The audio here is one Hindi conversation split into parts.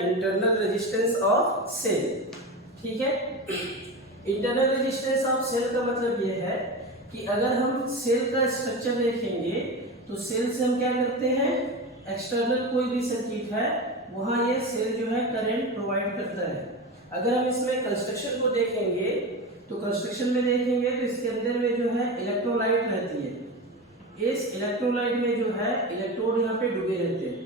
Internal resistance of cell. ठीक है, इंटरनल रेजिस्टेंस ऑफ सेल का मतलब ये है कि अगर हम सेल का स्ट्रक्चर देखेंगे तो सेल से हम क्या करते हैं, एक्सटर्नल कोई भी सर्किट है वहां ये सेल जो है करंट प्रोवाइड करता है। अगर हम इसमें कंस्ट्रक्शन को देखेंगे तो कंस्ट्रक्शन में देखेंगे तो इसके अंदर में जो है इलेक्ट्रोलाइट रहती है। इस इलेक्ट्रोलाइट में जो है इलेक्ट्रोड यहाँ पे डूबे रहते हैं,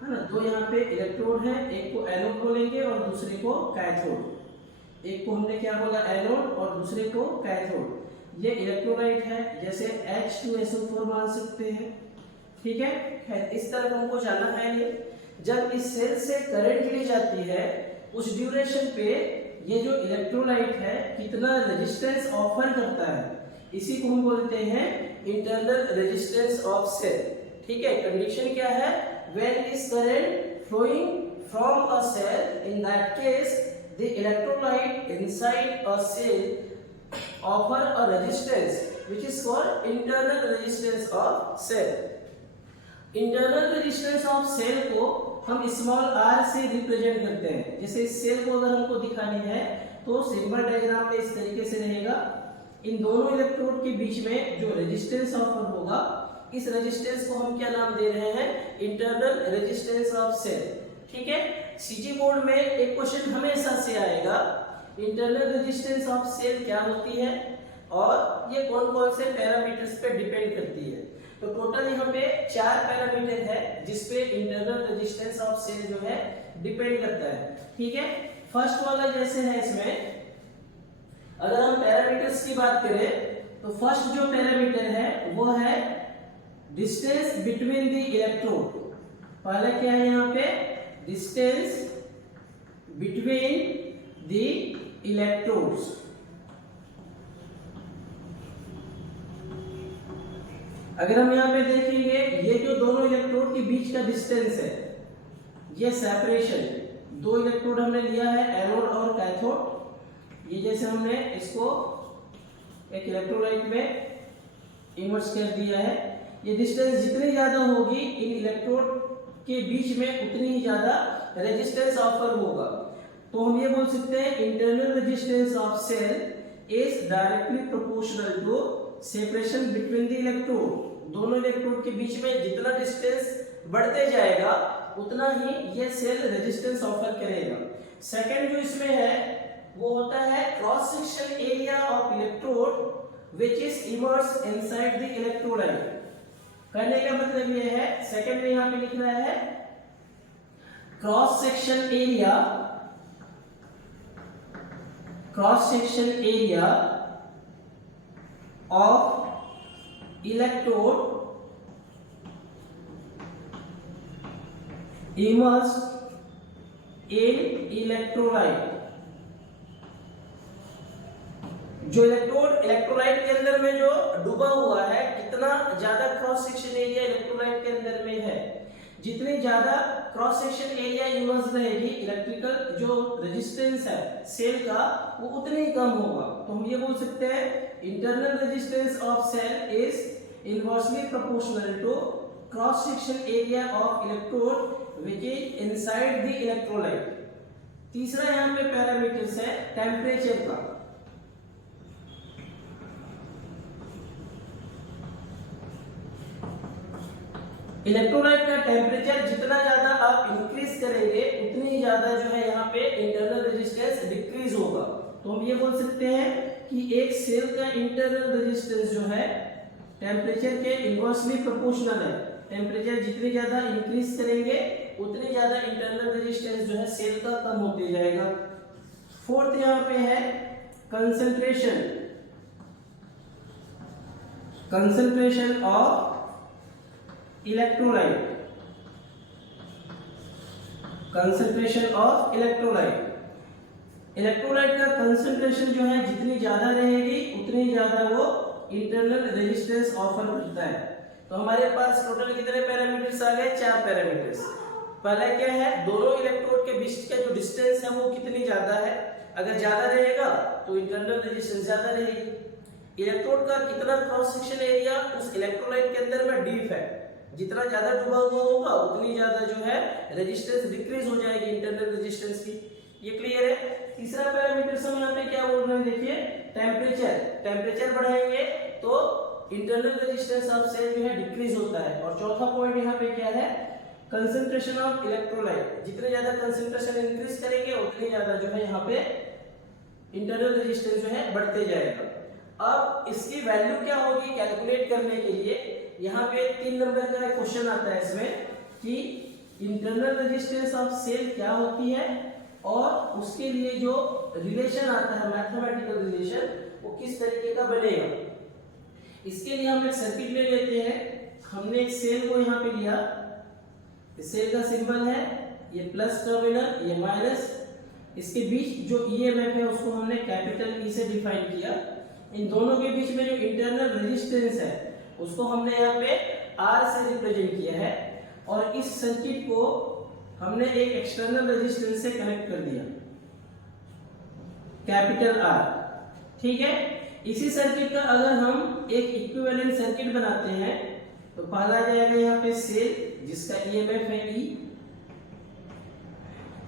है ना। तो यहाँ पे इलेक्ट्रोड है, एक को एनोड बोलेंगे और दूसरे को कैथोड। एक को हमने क्या बोला, एनोड, और दूसरे को कैथोड। ये इलेक्ट्रोलाइट है, जैसे H2SO4 मान सकते हैं। ठीक है, खैर इस तरफ हमको जाना है नहीं। जब इस सेल से करंट ली जाती है उस ड्यूरेशन पे ये जो इलेक्ट्रोलाइट है कितना रेजिस्टेंस ऑफर करता है, इसी को हम बोलते हैं इंटरनल रेजिस्टेंस ऑफ सेल। ठीक है, कंडीशन क्या है, when is current flowing from a cell, in that case the electrolyte inside a cell offer a resistance which is called internal resistance of cell. Internal resistance of cell को हम स्मॉल r से रिप्रेजेंट करते हैं। जैसे इस सेल को अगर हमको दिखानी है तो सिग्नल डायग्राम में इस तरीके से रहेगा। इन दोनों इलेक्ट्रोड के बीच में जो रेजिस्टेंस ऑफर होगा, इस रेजिस्टेंस को हम क्या नाम दे रहे हैं, इंटरनल रेजिस्टेंस ऑफ सेल। ठीक है, सीजी बोर्ड में एक क्वेश्चन हमेशा से आएगा, इंटरनल रेजिस्टेंस ऑफ सेल क्या होती है और ये कौन कौन से पैरामीटर्स पे डिपेंड करती है। तो टोटल यहाँ पे 4 पैरामीटर है जिसपे इंटरनल रेजिस्टेंस ऑफ सेल जो है डिपेंड करता है। ठीक है, फर्स्ट वाला जैसे है, इसमें अगर हम पैरामीटर्स की बात करें तो फर्स्ट जो पैरामीटर है वो है डिस्टेंस बिटवीन द इलेक्ट्रोड। पहला क्या है यहाँ पे, डिस्टेंस बिटवीन द इलेक्ट्रोड्स। अगर हम यहाँ पे देखेंगे ये जो दोनों इलेक्ट्रोड के बीच का डिस्टेंस है, ये सेपरेशन, दो इलेक्ट्रोड हमने लिया है एनोड और कैथोड। ये जैसे हमने इसको एक इलेक्ट्रोलाइट में इमर्स कर दिया है, ये डिस्टेंस जितनी ज्यादा होगी इन इलेक्ट्रोड के बीच में उतनी ही ज्यादा रेजिस्टेंस ऑफर होगा। तो हम ये बोल सकते हैं internal resistance of cell is directly proportional to separation between the electrode. दोनों इलेक्ट्रोड के बीच में जितना डिस्टेंस बढ़ते जाएगा उतना ही ये सेल रेजिस्टेंस ऑफर करेगा। सेकंड जो इसमें है वो होता है cross section area of electrode which is immersed inside the electrolyte. कहने का मतलब ये है, सेकंड में यहां पे लिख रहा है cross section area of electrode immersed in electrolyte। जो इलेक्ट्रोलाइट के अंदर में जो डूबा हुआ है, कितना ज्यादा क्रॉस सेक्शन एरिया इलेक्ट्रोलाइट के अंदर में है, जितनी ज्यादा क्रॉस सेक्शन एरिया इमर्स रहेगी, इलेक्ट्रिकल जो रेजिस्टेंस है सेल का वो उतनी ही कम होगा। तो हम ये बोल सकते हैं internal resistance of cell is inversely proportional to cross section area of electrode which is inside the electrolyte। तीसरा यहाँ पे पैरामीटर्स है टेम्परेचर का। इलेक्ट्रोलाइट का टेम्परेचर जितना ज्यादा आप इंक्रीज करेंगे उतनी ही ज्यादा जो है यहाँ पे इंटरनल रेजिस्टेंस डिक्रीज होगा। तो हम ये बोल सकते हैं कि एक सेल का इंटरनल रेजिस्टेंस जो है टेम्परेचर के इनवर्सली प्रोपोर्शनल है। टेम्परेचर जितनी ज्यादा इंक्रीज करेंगे उतनी ज्यादा इंटरनल रेजिस्टेंस जो है सेल का कम होते जाएगा। फोर्थ यहाँ पे है कंसंट्रेशन ऑफ इलेक्ट्रोलाइट। इलेक्ट्रोलाइट का कंसंट्रेशन जो है जितनी ज्यादा रहेगी उतनी ज्यादा वो इंटरनल रेजिस्टेंस ऑफर करता है। तो हमारे पास टोटल कितने पैरामीटर्स आ गए, 4 पैरामीटर्स। पहला क्या है, दोनों इलेक्ट्रोड के बीच का जो डिस्टेंस है वो कितनी ज्यादा है, अगर ज्यादा रहेगा तो इंटरनल रेजिस्टेंस ज्यादा रहेगी। इलेक्ट्रोड का कितना क्रॉस सेक्शन एरिया उस इलेक्ट्रोलाइट के अंदर में डीप है, जितना ज्यादा डूबा हुआ होगा उतनी ज्यादा जो है रेजिस्टेंस डिक्रीज हो जाएगी इंटरनल रेजिस्टेंस की। ये क्लियर है। तीसरा पैरामीटर हम यहाँ पे क्या बोल रहे हैं, देखिए टेम्परेचर बढ़ाएंगे तो इंटरनल रेजिस्टेंस ऑफ सेल जो है डिक्रीज होता है। और चौथा पॉइंट यहाँ पे क्या है, कंसंट्रेशन ऑफ इलेक्ट्रोलाइट, जितने ज्यादा कंसंट्रेशन इंक्रीज करेंगे उतनी ज्यादा जो है यहाँ पे इंटरनल रेजिस्टेंस जो है बढ़ते जाएगा। अब इसकी वैल्यू क्या होगी कैलकुलेट करने के लिए, यहाँ पे 3 नंबर का एक क्वेश्चन आता है इसमें कि इंटरनल रेजिस्टेंस ऑफ सेल क्या होती है और उसके लिए जो रिलेशन आता है मैथमेटिकल रिलेशन वो किस तरीके का बनेगा। इसके लिए हम एक सर्किट ले लेते हैं। हमने एक सेल को यहाँ पे लिया, इस सेल का सिंबल है ये प्लस टर्मिनल, ये माइनस, इसके बीच जो ईएमएफ है उसको हमने कैपिटल ई से डिफाइन किया। इन दोनों के बीच में जो इंटरनल रेजिस्टेंस है उसको हमने यहाँ पे आर से रिप्रेजेंट किया है और इस सर्किट को हमने एक एक्सटर्नल रेजिस्टेंस से कनेक्ट कर दिया कैपिटल आर। ठीक है, इसी सर्किट का अगर हम एक इक्विवेलेंट सर्किट बनाते हैं तो पहला जाएगा यहाँ पे सेल जिसका ईएमएफ है ई,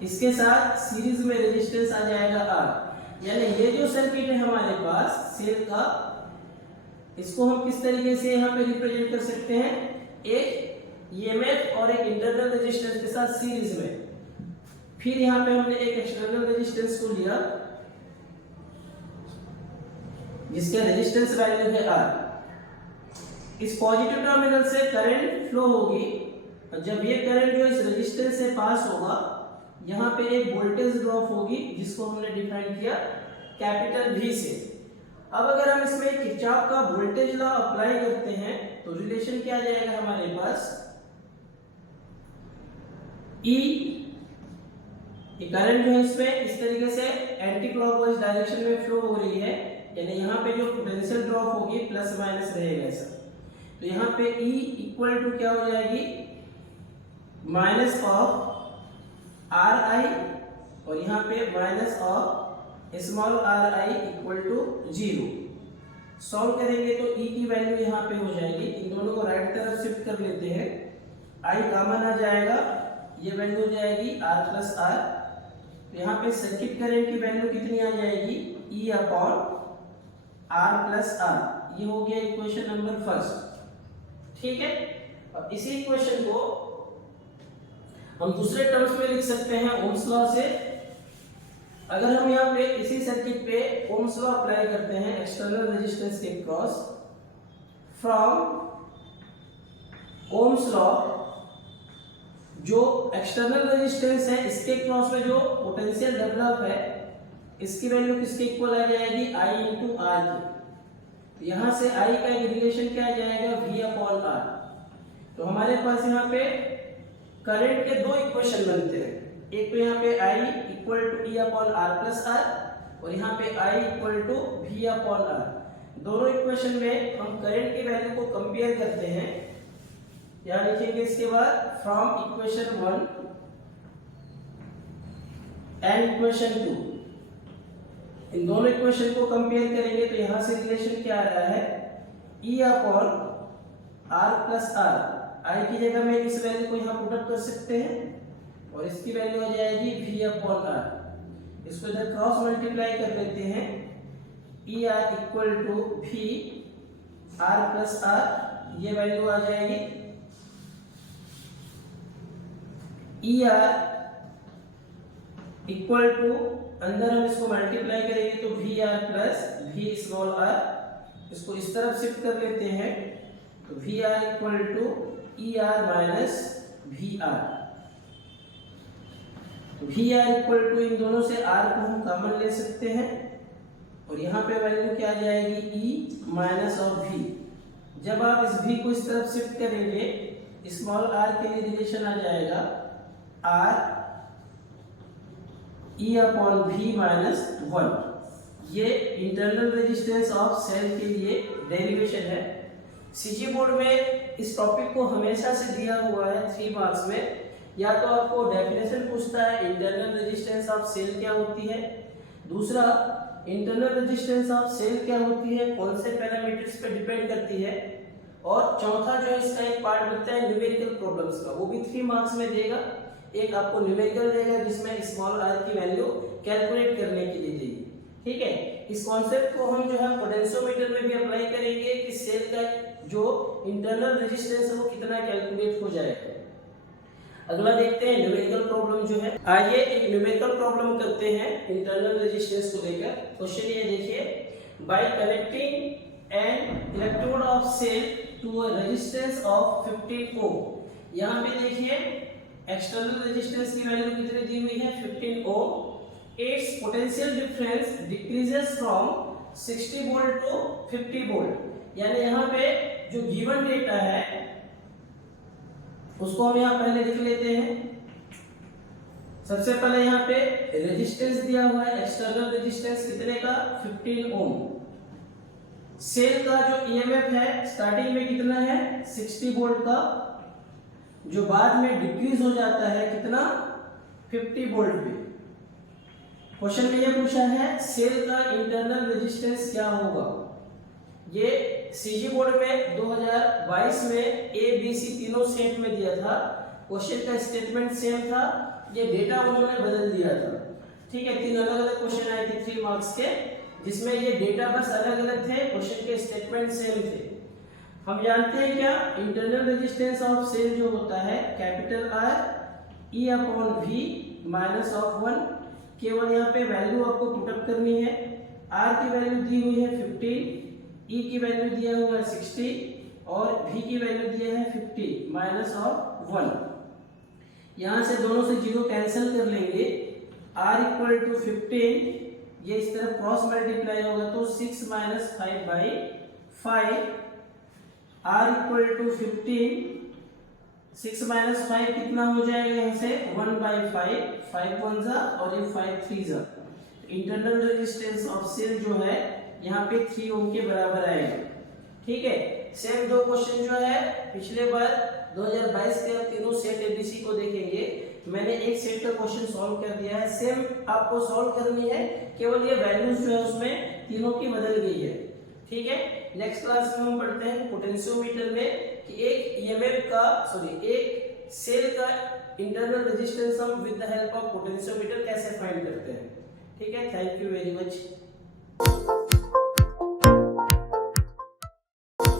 इसके साथ सीरीज में रेजिस्टेंस आ जाएगा आर। यानी ये जो सर्किट है हमारे पास सेल का, इसको हम किस तरीके से यहाँ पे रिप्रेजेंट कर सकते हैं, एक ईएमएफ और एक इंटरनल रेजिस्टेंस के साथ सीरीज में। फिर यहाँ पे हमने एक एक्सटर्नल रेजिस्टेंस को लिया जिसका रेजिस्टेंस वैल्यू है आर। इस पॉजिटिव टर्मिनल से करंट फ्लो होगी और जब ये करंट जो इस रेजिस्टेंस से पास होगा यहाँ पे एक वोल्टेज ड्रॉप होगी जिसको हमने डिफाइन किया कैपिटल V से। अब अगर हम इसमें किरचॉफ का वोल्टेज लॉ अप्लाई करते हैं तो रिलेशन क्या आ जाएगा हमारे पास, E करंट जो है इसमें इस तरीके से एंटी क्लॉकवाइज डायरेक्शन में फ्लो हो रही है, यानी यहाँ पे जो पोटेंशियल ड्रॉप होगी प्लस माइनस रहेगा ऐसा। तो यहाँ पे E इक्वल टू क्या हो जाएगी, माइनस ऑफ आर आई और यहाँ पे minus of small r I equal to 0। Solve करेंगे तो E की वैल्यू यहाँ पे हो जाएगी, इन दोनों को राइट तरफ शिफ्ट कर लेते हैं, I कॉमन आ जाएगा, ये वैल्यू हो जाएगी R प्लस आर। यहाँ पे सर्किट करंट की वैल्यू कितनी आ जाएगी, E upon R plus r. ये हो गया इक्वेशन नंबर फर्स्ट। ठीक है, अब इसी इक्वेशन को हम दूसरे टर्म्स में लिख सकते हैं ओम्स लॉ से। अगर हम यहाँ पे इसी सर्किट पे ओम्स लॉ अप्लाई करते हैं एक्सटर्नल रेजिस्टेंस के क्रॉस, फ्रॉम ओम्स लॉ जो एक्सटर्नल रेजिस्टेंस है इसके क्रॉस में जो पोटेंशियल डेवलप है इसकी वैल्यू किसके इक्वल आ जाएगी, I इंटू आर की। यहाँ से I का एक रिलेशन क्या आ जाएगा, V अपॉन आर। तो हमारे पास यहाँ पे करंट के दो इक्वेशन बनते हैं, एक तो यहाँ पे I equal to E upon r plus r और यहाँ पे I equal to V upon r. दोनों इक्वेशन में हम करंट की वैल्यू को कंपेयर करते हैं। यहाँ लिखेंगे इसके बाद फ्रॉम इक्वेशन 1 एंड इक्वेशन 2, इन दोनों इक्वेशन को कंपेयर करेंगे तो यहाँ से रिलेशन क्या आ रहा है, E upon r plus r. I की जगह में इस वैल्यू को यहाँ पुट अप कर सकते हैं और इसकी वैल्यू हो जाएगी V अपॉन आर। इसको इधर क्रॉस मल्टीप्लाई कर लेते हैं, E r equal to V are plus r, ये वैल्यू आ जाएगी E आर इक्वल टू, अंदर हम इसको मल्टीप्लाई करेंगे तो V are plus V small R, इसको इस तरफ शिफ्ट कर लेते हैं तो V R equal to E R minus V R. V R equal to, इन दोनों से R को हम कॉमन ले सकते हैं और यहाँ पे वैल्यू क्या आ जाएगी, E माइनस ऑफ V। जब आप इस V को इस तरफ शिफ्ट करेंगे स्मॉल r के लिए रिलेशन आ जाएगा R E upon V minus 1। ये इंटरनल रेजिस्टेंस ऑफ सेल के लिए डेरिवेशन है। सीजी बोर्ड में इस टॉपिक को हमेशा से दिया हुआ है 3 मार्क्स में। या तो आपको डेफिनेशन पूछता है इंटरनल रेजिस्टेंस ऑफ सेल क्या होती है, दूसरा इंटरनल रेजिस्टेंस ऑफ सेल क्या होती है, कौन से पैरामीटर्स पे डिपेंड करती है, और चौथा जो है इसका एक पार्ट बनता है न्यूमेरिकल प्रॉब्लम्स का, वो भी 3 मार्क्स में देगा। एक आपको न्यूमेरिकल देगा जिसमें स्मॉल r की वैल्यू कैलकुलेट करने के लिए देगी। ठीक है, इस कॉन्सेप्ट को हम जो है पोटेंशियोमीटर में भी अप्लाई करेंगे कि सेल का जो इंटरनल रेजिस्टेंस है वो कितना कैलकुलेट हो जाएगा। अगला देखते हैं न्यूमेरिकल प्रॉब्लम जो है। आइए एक न्यूमेरिकल प्रॉब्लम करते हैं इंटरनल रेजिस्टेंस को लेकर। क्वेश्चन ये देखिए, by connecting an electrode of cell to a resistance of 15 ohm. यहाँ पे देखिए एक्सटर्नल रेजिस्टेंस की वैल्यू कितनी दी हुई है 15 ohm. It's potential difference decreases from 60 volt to 50 volt. यानी यहाँ पे जो गिवन डेटा है उसको हम यहाँ पहले लिख लेते हैं। सबसे पहले यहाँ पे रेजिस्टेंस दिया हुआ है, एक्सटर्नल रेजिस्टेंस कितने का 15 ओम। सेल का जो ईएमएफ है स्टार्टिंग में कितना है 60 वोल्ट का, जो बाद में डिक्रीज हो जाता है कितना 50 वोल्ट पे। क्वेश्चन में यह पूछा है सेल का इंटरनल रेजिस्टेंस क्या होगा। ये सीजी बोर्ड में 2022 में ए बी सी तीनों सेट में दिया था। क्वेश्चन का स्टेटमेंट सेम था, ये डेटा उन्होंने बदल दिया था। ठीक है, 3 अलग अलग क्वेश्चन आए थे 3 मार्क्स के, जिसमें ये डेटा बस अलग अलग थे, क्वेश्चन के स्टेटमेंट सेम थे। हम जानते हैं क्या इंटरनल रेजिस्टेंस ऑफ सेल जो होता है capital R E upon V minus of 1। केवल यहाँ पे वैल्यू आपको पुटअप करनी है। आर की वैल्यू दी हुई है 15, ई की वैल्यू दिया हुआ है 60 और वी की वैल्यू दिया है 50 माइनस ऑफ 1। यहाँ से दोनों से 0 कैंसिल कर लेंगे। r इक्वल टू 15, ये इस तरफ क्रॉस मल्टीप्लाई होगा तो 6 minus 5 by 5। r equal to 15, 6 minus 5 कितना हो जाएगा यहाँ से 1 बाई 5, 5 1 जा और ये 5 3 जा। इंटरनल रेजिस्टेंस ऑफ सेल जो है यहाँ पे 3 ओम के बराबर आएगा। ठीक है, सेम 2 क्वेश्चन जो है पिछले बार 2022 के आप तीनों सेट एबीसी को देखेंगे। मैंने एक सेट का क्वेश्चन सॉल्व कर दिया है, सेम आपको सॉल्व करनी है, केवल ये वैल्यूज जो है उसमें तीनों की बदल गई है। ठीक है, नेक्स्ट क्लास में हम पढ़ते हैं पोटेंशियोमीटर में कि एक सेल का इंटरनल रेजिस्टेंस हम with the help of potentiometer कैसे फाइंड करते हैं। ठीक है, थैंक यू वेरी मच।